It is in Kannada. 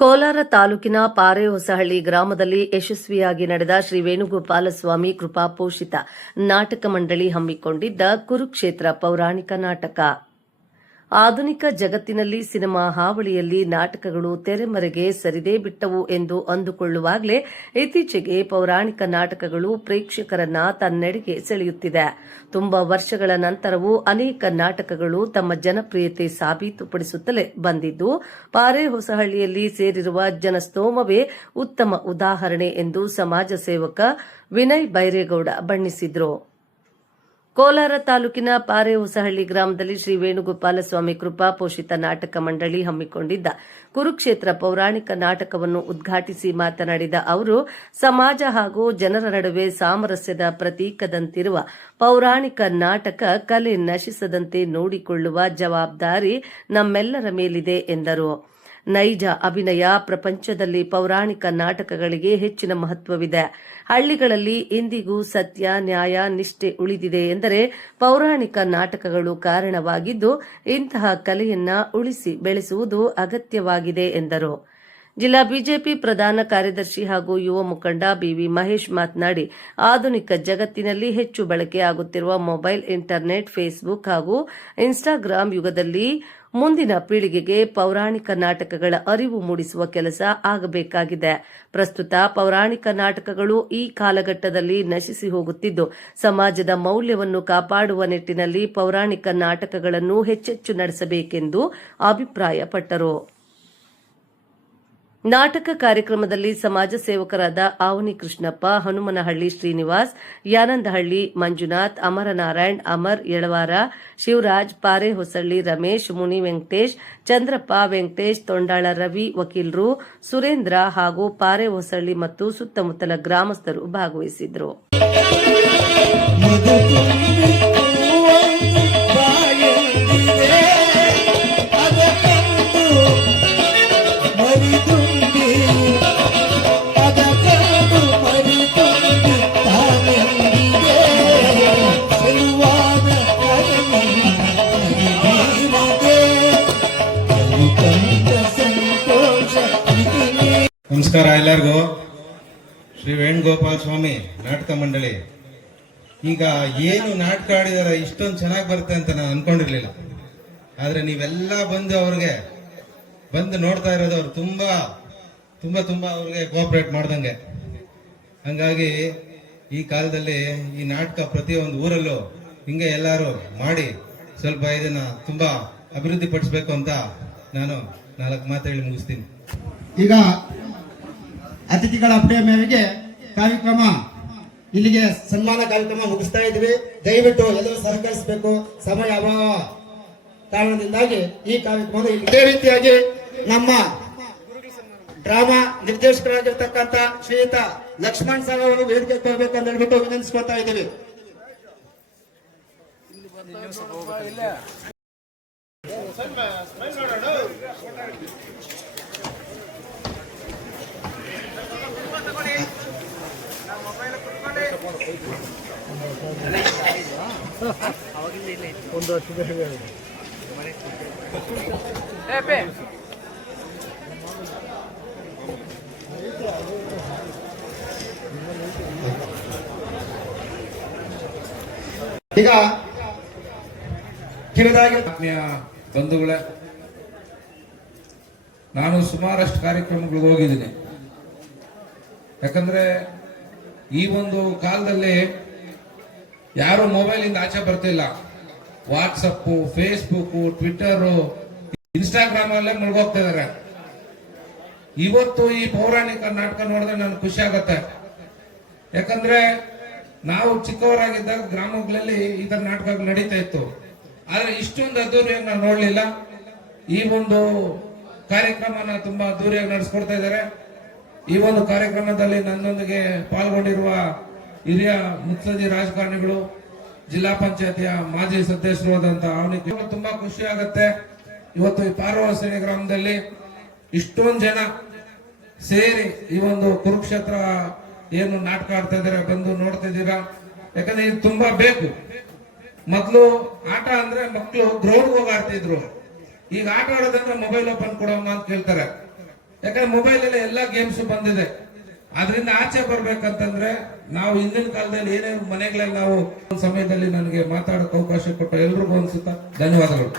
ಕೋಲಾರ ತಾಲೂಕಿನ ಪಾರೆಹೊಸಹಳ್ಳಿ ಗ್ರಾಮದಲ್ಲಿ ಯಶಸ್ವಿಯಾಗಿ ನಡೆದ ಶ್ರೀ ವೇಣುಗೋಪಾಲಸ್ವಾಮಿ ಕೃಪಾಪೋಷಿತ ನಾಟಕ ಮಂಡಳಿ ಹಮ್ಮಿಕೊಂಡಿದ್ದ ಕುರುಕ್ಷೇತ್ರ ಪೌರಾಣಿಕ ನಾಟಕ. ಆಧುನಿಕ ಜಗತ್ತಿನಲ್ಲಿ ಸಿನಿಮಾ ಹಾವಳಿಯಲ್ಲಿ ನಾಟಕಗಳು ತೆರೆಮರೆಗೆ ಸರಿದೇ ಬಿಟ್ಟವು ಎಂದು ಅಂದುಕೊಳ್ಳುವಾಗಲೇ ಇತ್ತೀಚೆಗೆ ಪೌರಾಣಿಕ ನಾಟಕಗಳು ಪ್ರೇಕ್ಷಕರನ್ನ ತನ್ನೆಡೆಗೆ ಸೆಳೆಯುತ್ತಿದೆ. ತುಂಬಾ ವರ್ಷಗಳ ನಂತರವೂ ಅನೇಕ ನಾಟಕಗಳು ತಮ್ಮ ಜನಪ್ರಿಯತೆ ಸಾಬೀತುಪಡಿಸುತ್ತಲೇ ಬಂದಿದ್ದು, ಪಾರೆಹೊಸಹಳ್ಳಿಯಲ್ಲಿ ಸೇರಿರುವ ಜನಸ್ತೋಮವೇ ಉತ್ತಮ ಉದಾಹರಣೆ ಎಂದು ಸಮಾಜ ಸೇವಕ ವಿನಯ್ ಬೈರೇಗೌಡ ಬಣ್ಣಿಸಿದರು. ಕೋಲಾರ ತಾಲೂಕಿನ ಪಾರೆಹೊಸಹಳ್ಳಿ ಗ್ರಾಮದಲ್ಲಿ ಶ್ರೀ ವೇಣುಗೋಪಾಲಸ್ವಾಮಿ ಕೃಪಾಪೋಷಿತ ನಾಟಕ ಮಂಡಳಿ ಹಮ್ಮಿಕೊಂಡಿದ್ದ ಕುರುಕ್ಷೇತ್ರ ಪೌರಾಣಿಕ ನಾಟಕವನ್ನು ಉದ್ಘಾಟಿಸಿ ಮಾತನಾಡಿದ ಅವರು, ಸಮಾಜ ಹಾಗೂ ಜನರ ನಡುವೆ ಸಾಮರಸ್ಯದ ಪ್ರತೀಕದಂತಿರುವ ಪೌರಾಣಿಕ ನಾಟಕ ಕಲೆ ನಶಿಸದಂತೆ ನೋಡಿಕೊಳ್ಳುವ ಜವಾಬ್ದಾರಿ ನಮ್ಮೆಲ್ಲರ ಮೇಲಿದೆ ಎಂದರು. ನೈಜ ಅಭಿನಯ ಪ್ರಪಂಚದಲ್ಲಿ ಪೌರಾಣಿಕ ನಾಟಕಗಳಿಗೆ ಹೆಚ್ಚಿನ ಮಹತ್ವವಿದೆ. ಹಳ್ಳಿಗಳಲ್ಲಿ ಇಂದಿಗೂ ಸತ್ಯ, ನ್ಯಾಯ, ನಿಷ್ಠೆ ಉಳಿದಿದೆ ಎಂದರೆ ಪೌರಾಣಿಕ ನಾಟಕಗಳು ಕಾರಣವಾಗಿದ್ದು, ಇಂತಹ ಕಲೆಯನ್ನ ಉಳಿಸಿ ಬೆಳೆಸುವುದು ಅಗತ್ಯವಾಗಿದೆ ಎಂದರು. ಜಿಲ್ಲಾ ಬಿಜೆಪಿ ಪ್ರಧಾನ ಕಾರ್ಯದರ್ಶಿ ಹಾಗೂ ಯುವ ಮುಖಂಡ ಬಿವಿ ಮಹೇಶ್ ಮಾತನಾಡಿ, ಆಧುನಿಕ ಜಗತ್ತಿನಲ್ಲಿ ಹೆಚ್ಚು ಬಳಕೆಯಾಗುತ್ತಿರುವ ಮೊಬೈಲ್, ಇಂಟರ್ನೆಟ್, ಫೇಸ್ಬುಕ್ ಹಾಗೂ ಇನ್ಸ್ಟಾಗ್ರಾಂ ಯುಗದಲ್ಲಿ ಮುಂದಿನ ಪೀಳಿಗೆಗೆ ಪೌರಾಣಿಕ ನಾಟಕಗಳ ಅರಿವು ಮೂಡಿಸುವ ಕೆಲಸ ಆಗಬೇಕಾಗಿದೆ. ಪ್ರಸ್ತುತ ಪೌರಾಣಿಕ ನಾಟಕಗಳು ಈ ಕಾಲಘಟ್ಟದಲ್ಲಿ ನಶಿಸಿ ಹೋಗುತ್ತಿದ್ದು, ಸಮಾಜದ ಮೌಲ್ಯವನ್ನು ಕಾಪಾಡುವ ನಿಟ್ಟಿನಲ್ಲಿ ಪೌರಾಣಿಕ ನಾಟಕಗಳನ್ನು ಹೆಚ್ಚೆಚ್ಚು ನಡೆಸಬೇಕೆಂದು ಅಭಿಪ್ರಾಯಪಟ್ಟರು. ನಾಟಕ ಕಾರ್ಯಕ್ರಮದಲ್ಲಿ ಸಮಾಜ ಸೇವಕರಾದ ಆವನಿ ಕೃಷ್ಣಪ್ಪ, ಹನುಮನಹಳ್ಳಿ ಶ್ರೀನಿವಾಸ್, ಯಾನಂದಹಳ್ಳಿ ಮಂಜುನಾಥ್, ಅಮರನಾರಾಯಣ್, ಅಮರ್ ಯಳವಾರ, ಶಿವರಾಜ್, ಪಾರೆಹೊಸಳ್ಳಿ ರಮೇಶ್, ಮುನಿ ವೆಂಕಟೇಶ್, ಚಂದ್ರಪ್ಪ, ವೆಂಕಟೇಶ್, ತೊಂಡಾಳ ರವಿ, ವಕೀಲರು, ಸುರೇಂದ್ರ ಹಾಗೂ ಪಾರೆಹೊಸಳ್ಳಿ ಮತ್ತು ಸುತ್ತಮುತ್ತಲ ಗ್ರಾಮಸ್ಥರು ಭಾಗವಹಿಸಿದ್ದರು. ನಮಸ್ಕಾರ ಎಲ್ಲರಿಗೂ. ಶ್ರೀ ವೇಣುಗೋಪಾಲ ಸ್ವಾಮಿ ನಾಟಕ ಮಂಡಳಿ ಈಗ ಏನು ನಾಟಕ ಆಡಿದಾರ ಇಷ್ಟೊಂದು ಚೆನ್ನಾಗಿ ಬರುತ್ತೆ ಅಂತ ನಾನು ಅನ್ಕೊಂಡಿರ್ಲಿಲ್ಲ. ಆದ್ರೆ ನೀವೆಲ್ಲ ಬಂದು ಅವ್ರಿಗೆ ಬಂದು ನೋಡ್ತಾ ಇರೋದು ಅವ್ರು ತುಂಬಾ ತುಂಬಾ ತುಂಬಾ ಅವ್ರಿಗೆ ಕೋಆಪರೇಟ್ ಮಾಡ್ದಂಗೆ. ಹಂಗಾಗಿ ಈ ಕಾಲದಲ್ಲಿ ಈ ನಾಟಕ ಪ್ರತಿಯೊಂದು ಊರಲ್ಲೂ ಹಿಂಗೆ ಎಲ್ಲಾರು ಮಾಡಿ ಸ್ವಲ್ಪ ಇದನ್ನ ತುಂಬಾ ಅಭಿವೃದ್ಧಿ ಪಡಿಸ್ಬೇಕು ಅಂತ ನಾನು 4 ಮಾತು ಹೇಳಿ ಮುಗಿಸ್ತೀನಿ. ಈಗ ಅತಿಥಿಗಳ ಅಪ್ಪಣೆಯ ಮೇರೆಗೆ ಕಾರ್ಯಕ್ರಮ ಇಲ್ಲಿಗೆ ಸನ್ಮಾನ ಕಾರ್ಯಕ್ರಮ ಮುಗಿಸ್ತಾ ಇದ್ವಿ. ದಯವಿಟ್ಟು ಎಲ್ಲರೂ ಸಹಕರಿಸಬೇಕು. ಸಮಯ ಅಭಾವ ಕಾರಣದಿಂದಾಗಿ ಈ ಕಾರ್ಯಕ್ರಮ ಇದೇ ರೀತಿಯಾಗಿ ನಮ್ಮ ಡ್ರಾಮಾ ನಿರ್ದೇಶಕರಾಗಿರ್ತಕ್ಕಂಥ ಶ್ರೀಯುತ ಲಕ್ಷ್ಮಣ್ ಸರ್ ಅವರು ವೇದಿಕೆ ಬರಬೇಕಂತ ಹೇಳ್ಬಿಟ್ಟು ವಿನಂತಿಸ್ಕೊಳ್ತಾ ಇದ್ದೀವಿ. ಒಂದು ವರ್ಷದ ಈಗ ಕಿರಿದಾಗಿ ಬಂಧುಗಳೇ, ನಾನು ಸುಮಾರಷ್ಟು ಕಾರ್ಯಕ್ರಮಗಳಿಗೆ ಹೋಗಿದ್ದೀನಿ. ಯಾಕಂದ್ರೆ ಈ ಒಂದು ಕಾಲದಲ್ಲಿ ಯಾರು ಮೊಬೈಲ್ ಇಂದ ಆಚೆ ಬರ್ತಿಲ್ಲ. ವಾಟ್ಸಪ್, ಫೇಸ್ಬುಕ್, ಟ್ವಿಟರ್, ಇನ್ಸ್ಟಾಗ್ರಾಮ್ ಅಲ್ಲೇ ಮುಳುಗೋಗ್ತಾ ಇದಾರೆ. ಇವತ್ತು ಈ ಪೌರಾಣಿಕ ನಾಟಕ ನೋಡಿದ್ರೆ ನನ್ಗೆ ಖುಷಿ ಆಗತ್ತೆ. ಯಾಕಂದ್ರೆ ನಾವು ಚಿಕ್ಕವರಾಗಿದ್ದಾಗ ಗ್ರಾಮಗಳಲ್ಲಿ ಈ ತರ ನಾಟಕಗಳು ನಡೀತಾ ಇತ್ತು. ಆದ್ರೆ ಇಷ್ಟೊಂದು ಅದ್ದೂರಿಯಾಗಿ ನಾವು ನೋಡ್ಲಿಲ್ಲ. ಈ ಒಂದು ಕಾರ್ಯಕ್ರಮನ ತುಂಬಾ ಅದ್ದೂರಿಯಾಗಿ ನಡೆಸ್ಕೊಡ್ತಾ ಇದ್ದಾರೆ. ಈ ಒಂದು ಕಾರ್ಯಕ್ರಮದಲ್ಲಿ ನನ್ನೊಂದಿಗೆ ಪಾಲ್ಗೊಂಡಿರುವ ಹಿರಿಯ ಮುತ್ಸದಿ ರಾಜಕಾರಣಿಗಳು, ಜಿಲ್ಲಾ ಪಂಚಾಯತಿಯ ಮಾಜಿ ಸದಸ್ಯರಾದಂತ ಅವನಿಗೆ ತುಂಬಾ ಖುಷಿ ಆಗತ್ತೆ. ಇವತ್ತು ಈ ಪಾರೆಹೊಸಳ್ಳಿ ಗ್ರಾಮದಲ್ಲಿ ಇಷ್ಟೊಂದು ಜನ ಸೇರಿ ಈ ಒಂದು ಕುರುಕ್ಷೇತ್ರ ಏನು ನಾಟಕ ಆಡ್ತಾ ಇದಾರೆ ಬಂದು ನೋಡ್ತಿದ್ದೀರಾ. ಯಾಕಂದ್ರೆ ಇದು ತುಂಬಾ ಬೇಕು. ಮೊದ್ಲು ಆಟ ಅಂದ್ರೆ ಮಕ್ಕಳು ಗ್ರೌಂಡ್ ಹೋಗಿ ಆಡ್ತಿದ್ರು. ಈಗ ಆಟ ಆಡೋದಂದ್ರೆ ಮೊಬೈಲ್ ಓಪನ್ ಕೊಡೋಮ್ಮ ಅಂತ ಕೇಳ್ತಾರೆ. ಯಾಕಂದ್ರೆ ಮೊಬೈಲ್ ಅಲ್ಲಿ ಎಲ್ಲಾ ಗೇಮ್ಸ್ ಬಂದಿದೆ. ಅದರಿಂದ ಆಚೆ ಬರ್ಬೇಕಂತಂದ್ರೆ ನಾವು ಹಿಂದಿನ ಕಾಲದಲ್ಲಿ ಏನೇನು ಮನೆಗಳಲ್ಲಿ ನಾವು ಸಮಯದಲ್ಲಿ ನನಗೆ ಮಾತಾಡೋಕೆ ಅವಕಾಶ ಕೊಟ್ಟ ಎಲ್ರಿಗೂ ಅನ್ಸುತ್ತಾ ಧನ್ಯವಾದಗಳು.